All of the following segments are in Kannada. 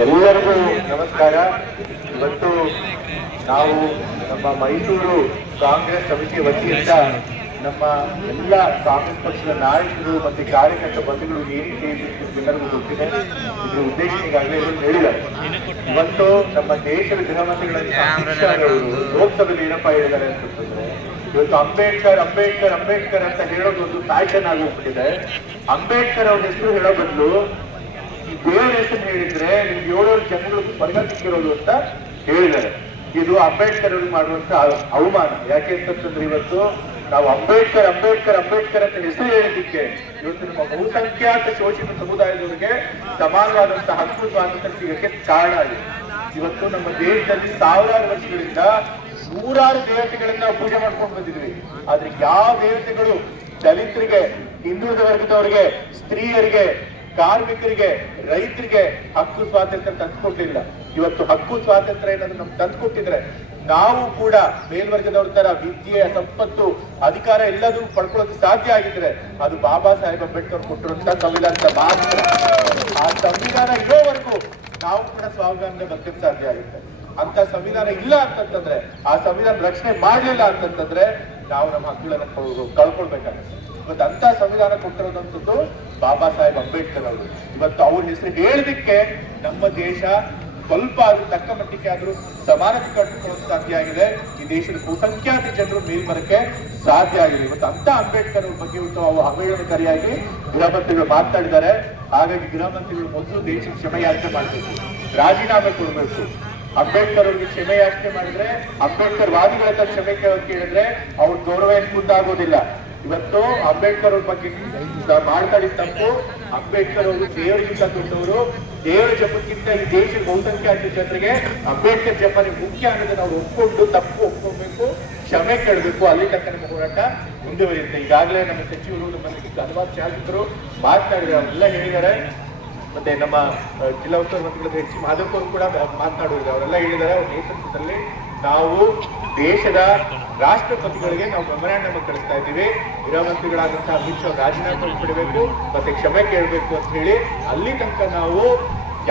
ಎಲ್ಲರಿಗೂ ನಮಸ್ಕಾರ. ಇವತ್ತು ನಾವು ನಮ್ಮ ಮೈಸೂರು ಕಾಂಗ್ರೆಸ್ ಸಮಿತಿಯ ವತಿಯಿಂದ ನಮ್ಮ ಎಲ್ಲ ಕಾಂಗ್ರೆಸ್ ಪಕ್ಷದ ನಾಯಕರು ಮತ್ತು ಕಾರ್ಯಕರ್ತ ಬಂಧುಗಳು ಈ ರೀತಿ ಎಲ್ಲರಿಗೂ ಗೊತ್ತಿದೆ. ಇದ್ರ ಉದ್ದೇಶ ಈಗಾಗಲೇ ಹೇಳಿದ್ದಾರೆ. ಇವತ್ತು ನಮ್ಮ ದೇಶದ ಗೃಹ ಮಂತ್ರಿಗಳಲ್ಲಿ ಅಮಿತ್ ಶಾ ಅವರು ಲೋಕಸಭೆಯಲ್ಲಿ ಏನಪ್ಪ ಹೇಳಿದ್ದಾರೆ ಅಂತಂದ್ರೆ, ಇವತ್ತು ಅಂಬೇಡ್ಕರ್ ಅಂಬೇಡ್ಕರ್ ಅಂಬೇಡ್ಕರ್ ಅಂತ ಹೇಳೋದು ಒಂದು ಫ್ಯಾಷನ್ ಆಗಿ ಹೋಗ್ಬಿಟ್ಟಿದೆ. ಅಂಬೇಡ್ಕರ್ ಅವ್ರ ಹೆಸರು ಹೇಳೋ ಬದಲು ಈ ದೇವರ ಹೆಸರು ಹೇಳಿದ್ರೆ ನಿಮ್ಗೆ 7 ಜನಗಳು ಸ್ವರ್ಗ ಸಿಕ್ಕಿರೋದು ಅಂತ ಹೇಳಿದ್ದಾರೆ. ಇದು ಅಂಬೇಡ್ಕರ್ ಅವ್ರಿಗೆ ಮಾಡುವಂತ ಅವಮಾನ. ಯಾಕೆ ಅಂತಂದ್ರೆ ಇವತ್ತು ನಾವು ಅಂಬೇಡ್ಕರ್ ಅಂಬೇಡ್ಕರ್ ಅಂಬೇಡ್ಕರ್ ಅಂತ ಹೆಸರು ಹೇಳಿದ್ದಕ್ಕೆ ಇವತ್ತು ನಮ್ಮ ಬಹುಸಂಖ್ಯಾತ ಶೋಷಿತ ಸಮುದಾಯದವರಿಗೆ ಸಮಾನವಾದಂತಹ ಹಕ್ಕು ಸ್ವಾತಂತ್ರ್ಯ ಸಿಗಕ್ಕೆ ಕಾರಣ ಆಗಿದೆ. ಇವತ್ತು ನಮ್ಮ ದೇಶದಲ್ಲಿ ಸಾವಿರಾರು ವರ್ಷಗಳಿಂದ ನೂರಾರು ದೇವತೆಗಳನ್ನ ನಾವು ಪೂಜೆ ಮಾಡ್ಕೊಂಡು ಬಂದಿದ್ವಿ. ಆದ್ರೆ ಯಾವ ದೇವತೆಗಳು ದಲಿತರಿಗೆ, ಹಿಂದುಳಿದ ವರ್ಗದವರಿಗೆ, ಸ್ತ್ರೀಯರಿಗೆ, ಕಾರ್ಮಿಕರಿಗೆ, ರೈತರಿಗೆ ಹಕ್ಕು ಸ್ವಾತಂತ್ರ್ಯ ತಂದುಕೊಟ್ಟಿಲ್ಲ. ಇವತ್ತು ಹಕ್ಕು ಸ್ವಾತಂತ್ರ್ಯ ಏನಾದ್ರು ನಮ್ಗೆ ತಂದುಕೊಟ್ಟಿದ್ರೆ ನಾವು ಕೂಡ ಮೇಲ್ವರ್ಗದವ್ರ ತರ ವಿದ್ಯೆ, ಸಂಪತ್ತು, ಅಧಿಕಾರ ಎಲ್ಲದೂ ಪಡ್ಕೊಳ್ಳೋಕೆ ಸಾಧ್ಯ ಆಗಿದ್ರೆ ಅದು ಬಾಬಾ ಸಾಹೇಬ್ ಅಂಬೇಡ್ಕರ್ ಕೊಟ್ಟಿರುವಂತ ಸಂವಿಧಾನದ ಮಾತ್ರ. ಆ ಸಂವಿಧಾನ ಇರೋವರೆಗೂ ನಾವು ಕೂಡ ಸ್ವಾವಲಂಬನೆ ಬದುಕಕ್ಕೆ ಸಾಧ್ಯ ಆಗುತ್ತೆ. ಅಂತ ಸಂವಿಧಾನ ಇಲ್ಲ ಅಂತಂತಂದ್ರೆ, ಆ ಸಂವಿಧಾನ ರಕ್ಷಣೆ ಮಾಡ್ಲಿಲ್ಲ ಅಂತಂತಂದ್ರೆ ನಾವು ನಮ್ಮ ಹಕ್ಕುಗಳನ್ನ ಕಳ್ಕೊಳ್ಬೇಕಾಗುತ್ತೆ. ಇವತ್ತು ಅಂತ ಸಂವಿಧಾನ ಕೊಟ್ಟಿರೋದಂಥದ್ದು ಬಾಬಾ ಸಾಹೇಬ್ ಅಂಬೇಡ್ಕರ್ ಅವರು. ಇವತ್ತು ಅವ್ರ ಹೆಸರು ಹೇಳಿದಕ್ಕೆ ನಮ್ಮ ದೇಶ ಸ್ವಲ್ಪ ಆದ್ರೂ ತಕ್ಕ ಮಟ್ಟಿಗೆ ಆದ್ರೂ ಸಮಾನತೆ ಕಂಡುಕೊಳ್ಳೋಕೆ ಸಾಧ್ಯ ಆಗಿದೆ. ಈ ದೇಶದ ಬಹುಸಂಖ್ಯಾತ ಜನರು ಮೇಲ್ಬರಕ್ಕೆ ಸಾಧ್ಯ ಆಗಿದೆ. ಇವತ್ತು ಅಂತ ಅಂಬೇಡ್ಕರ್ ಅವ್ರ ಬಗ್ಗೆ ಇವತ್ತು ಅವಹೇಳನಕಾರಿಯಾಗಿ ಗೃಹ ಮಂತ್ರಿಗಳು ಮಾತನಾಡಿದ್ದಾರೆ. ಹಾಗಾಗಿ ಗೃಹ ಮಂತ್ರಿಗಳು ಮೊದಲು ದೇಶಕ್ಕೆ ಕ್ಷಮೆಯಾಚನೆ ಮಾಡಬೇಕು, ರಾಜೀನಾಮೆ ಕೊಡಬೇಕು. ಅಂಬೇಡ್ಕರ್ ಅವ್ರಿಗೆ ಕ್ಷಮೆ ಯಾಚನೆ ಮಾಡಿದ್ರೆ, ಅಂಬೇಡ್ಕರ್ ವಾದಿಗಳ ಹತ್ರ ಕ್ಷಮೆ ಕೇಳಿದ್ರೆ ಅವ್ರ ಗೌರವ ಮುಂದಾಗೋದಿಲ್ಲ. ಇವತ್ತು ಅಂಬೇಡ್ಕರ್ ಅವ್ರ ಬಗ್ಗೆ ಮಾತಾಡಿದ ತಪ್ಪು. ಅಂಬೇಡ್ಕರ್ ಅವರು ದೇವರಿಗಿಂತ ದೊಡ್ಡವರು. ದೇವರ ಜಪಕ್ಕಿಂತ ಈ ದೇಶದ ಬಹುಸಂಖ್ಯಾತ ಜನರಿಗೆ ಅಂಬೇಡ್ಕರ್ ಜಪನೇ ಮುಖ್ಯ ಅನ್ನೋದನ್ನ ನಾವು ಒಪ್ಕೊಂಡು ತಪ್ಪು ಒಪ್ಕೋಬೇಕು, ಕ್ಷಮೆ ಕೇಳಬೇಕು. ಅಲ್ಲಿ ತನಕ ನಮ್ಮ ಹೋರಾಟ ಮುಂದುವರಿಯುತ್ತೆ. ಈಗಾಗಲೇ ನಮ್ಮ ಸಚಿವರು, ನಮ್ಮ ಹಲವಾರು ಶಾಸಕರು ಮಾತನಾಡಿದ್ದಾರೆ, ಅವರೆಲ್ಲ ಹೇಳಿದ್ದಾರೆ. ಮತ್ತೆ ನಮ್ಮ ಜಿಲ್ಲಾ ಉಸ್ತುವಾರಿ ಮಂತ್ರಿಗಳಾದ ಎಚ್ ಮಾಧವ್ ಅವರು ಕೂಡ ಮಾತನಾಡಿದ್ದಾರೆ. ಅವರೆಲ್ಲ ಹೇಳಿದ್ದಾರೆ, ಅವ್ರ ನೇತೃತ್ವದಲ್ಲಿ ನಾವು ದೇಶದ ರಾಷ್ಟ್ರಪತಿಗಳಿಗೆ ನಾವು ಮೆಮೊರಾಂಡಮ್ ಕಳಿಸ್ತಾ ಇದ್ದೀವಿ. ಗೃಹ ಮಂತ್ರಿಗಳಾದಂತಹ ಅಮಿತ್ ಶಾ ರಾಜೀನಾಮೆ ಕೊಡಬೇಕು ಮತ್ತೆ ಕ್ಷಮೆ ಕೇಳಬೇಕು ಅಂತ ಹೇಳಿ ಅಲ್ಲಿ ತನಕ ನಾವು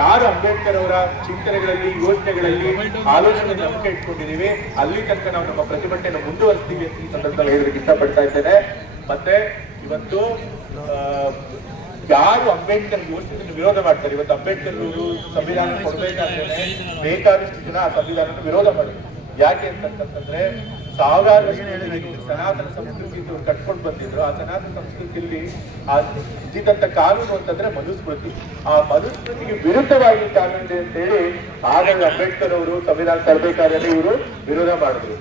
ಯಾರು ಅಂಬೇಡ್ಕರ್ ಅವರ ಚಿಂತನೆಗಳಲ್ಲಿ, ಯೋಚನೆಗಳಲ್ಲಿ, ಆಲೋಚನೆ ನಂಬಿಕೆ ಇಟ್ಕೊಂಡಿದ್ದೀವಿ ಅಲ್ಲಿ ತನಕ ನಾವು ನಮ್ಮ ಪ್ರತಿಭಟನೆಯನ್ನು ಮುಂದುವರಿಸ್ತೀವಿ ಅಂತ ಈ ಸಂದರ್ಭದಲ್ಲಿ ಹೇಳಲಿಕ್ಕೆ ಇಷ್ಟಪಡ್ತಾ ಇದ್ದೇನೆ. ಮತ್ತೆ ಇವತ್ತು ಯಾರು ಅಂಬೇಡ್ಕರ್ ಯೋಚನೆ ವಿರೋಧ ಮಾಡ್ತಾರೆ, ಇವತ್ತು ಅಂಬೇಡ್ಕರ್ ಅವರು ಸಂವಿಧಾನ ಕೊಡ್ಬೇಕಾದ್ರೆ ಬೇಕಾದಷ್ಟು ಜನ ಆ ಸಂವಿಧಾನ ವಿರೋಧ ಮಾಡಿದ್ರು. ಯಾಕೆ ಅಂತಂತಂದ್ರೆ ಸಾವಿರಾರು ವರ್ಷಗಳಲ್ಲಿ ಸನಾತನ ಸಂಸ್ಕೃತಿ ಕಟ್ಕೊಂಡು ಬಂದಿದ್ರು. ಆ ಸನಾತನ ಸಂಸ್ಕೃತಿಯಲ್ಲಿ ಆ ಇದ್ದಂತ ಕಾನೂನು ಅಂತಂದ್ರೆ ಮನುಸ್ಮೃತಿ. ಆ ಮನುಸ್ಮೃತಿಗೆ ವಿರುದ್ಧವಾಗಿ ಕಾನೂನು ಅಂತ ಹೇಳಿ ಆಗ ಅಂಬೇಡ್ಕರ್ ಅವರು ಸಂವಿಧಾನ ತರಬೇಕಾದ್ರೆ ಇವರು ವಿರೋಧ ಮಾಡಿದ್ರು.